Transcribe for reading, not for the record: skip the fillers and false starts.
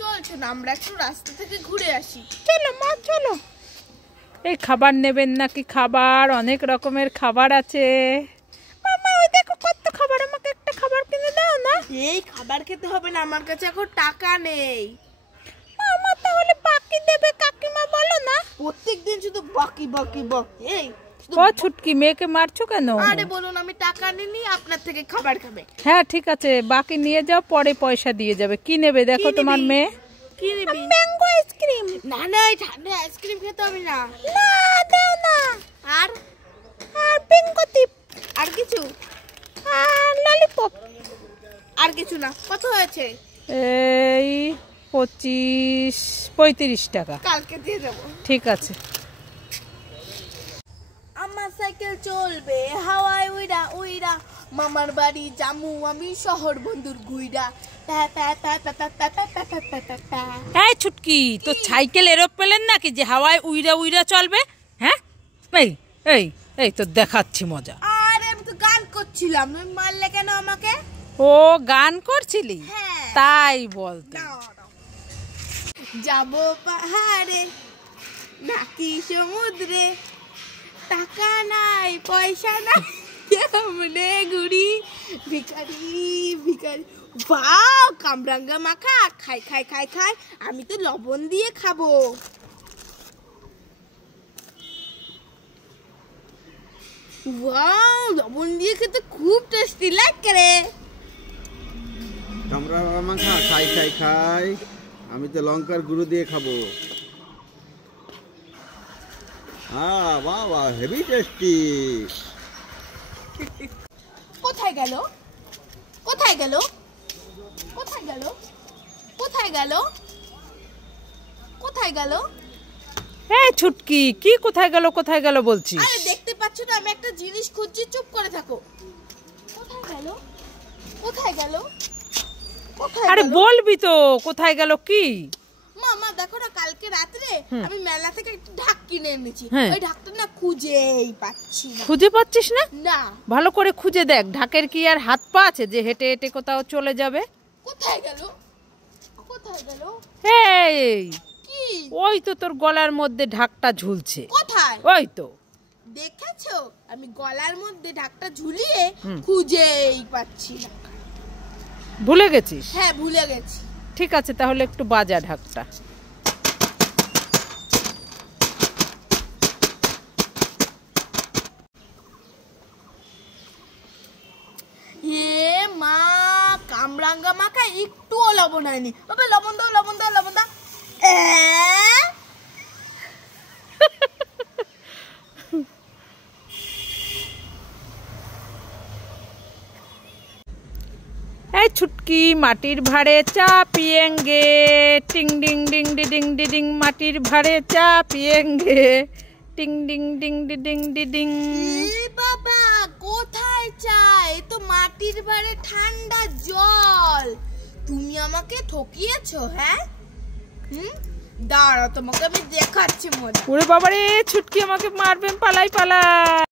চলছে না, আমরা একটু রাস্তা থেকে ঘুরে আসি। চলো মা চলো। এই খাবার নেবেন নাকি? খাবার অনেক রকমের খাবার আছে। মামা ওই দেখো কত খাবার, আমাকে একটা খাবার কিনে দাও না। এই খাবার খেতে হবে না, আমার কাছে এখন টাকা নেই। মামা তাহলে বাকি দেবে কাকিমা বলো না। প্রত্যেকদিন শুধু বাকি বাকি বাকি। এই ও ছুটকি, মেয়েকে মারছো কেন? আরে বলুন আমি টাকা নিনি, আপনার থেকে খাবার খাবে। হ্যাঁ ঠিক আছে, বাকি নিয়ে যাও, পরে পয়সা দিয়ে যাবে। কি নেবে দেখো তোমার মেয়ে? কি নিবি? Mango ice cream. না না, এই ঠান্ডা আইসক্রিম খেতে হবে না। না দাও না। আর আর পিঙ্কটিপ। আর কিছু? আর ললিপপ। আর কিছু না। কত হয়েছে? এই 25-35 টাকা। কালকে দিয়ে দেবো। ঠিক আছে। আমার সাইকেল চলবে হাওয়ায় উইরা উইরা, মামার বাড়ি জামু আমি শহর বন্ধুর গুইরা। এই ছুটকি, তো সাইকেল এরোপ্লেন নাকি যে হাওয়ায় উইরা উইরা চলবে? হ্যাঁ এই এই এই তো দেখাচ্ছি মজা। আরে আমি তো গান করছিলাম, তুমি মারলে কেন আমাকে? ও গান করছিলি? হ্যাঁ। তাই বলতে। যাব পাহাড়ে নাকি সমুদ্রে, টাকা নাই পয়সা নাই, কেমনে ঘুরি ভিখারি ভিখারি। বাহ, কামরাঙ্গা মাখা, খাই খাই খাই খাই। আমি তো লবণ দিয়ে খাবো। ওয়াও, লবণ দিয়ে খেতে খুব টেস্টি লাগে। কামরাঙ্গা মাখা খাই খাই খাই, আমি তো লঙ্কার গুঁড়ো দিয়ে খাবো। বাহ বাহ, হেভি টেস্টি। কোথায় গেল? কোথায় গেল? কোথায় গেল? কোথায় গেল? কোথায় গেল? এই ছুটকি, কি কোথায় গেল কোথায় গেল বলছিস? আরে দেখতে পাচ্ছ না আমি একটা জিনিস খুঁজছি, চুপ করে থাকো। কোথায় গেল? কোথায় গেল? কোথায় আরে গেল? বলবি তো কোথায় গেল কি? মামা দেখো না, কালকে রাত্রে আমি মেলা থেকে একটা ঢাক কিনে এনেছি। হ্যাঁ। ওই ঢাকটা না খুঁজেই পাচ্ছি না। খুঁজে পাচ্ছিস না? না। ভালো করে খুঁজে দেখ, ঢাকের কি আর হাত পা আছে যে হেঁটে হেঁটে কোথাও চলে যাবে? কোথায় গেল? কোথায় গেল? এই কি? ওই তো তোর গলার মধ্যে ঢাকটা ঝুলছে। কোথায়? ওই তো। দেখেছো, আমি গলার মধ্যে ঢাকটা ঝুলিয়ে খুঁজেই পাচ্ছি না। ভুলে গেছিস? হ্যাঁ ভুলে গেছি। ঠিক আছে, তাহলে একটু বাজা ঢাকটা। এ মা, কামরাঙ্গা মাখা একটুও লবণ হয়নি। বাবা লবণ দাও লবণ দাও লবণ দাও। এই ছুটকি, মাটির ভাড়ে চা পিয়েঙ্গে, টিং ডিং ডিং ডি ডিং ডি ডিং, মাটির ভাড়ে চা পিয়েঙ্গে, টিং ডিং ডিং ডি ডিং ডি ডিং। এ বাবা, কোথায় চাই? তো মাটির ভারে ঠান্ডা জল। তুমি আমাকে ঠকিয়েছো, হ্যাঁ? দাঁড়াও, তোমাকে আমি দেখাচ্ছি মজা। ওরে বাবারে, ছুটকি আমাকে মারবেন, পালাই পালাই।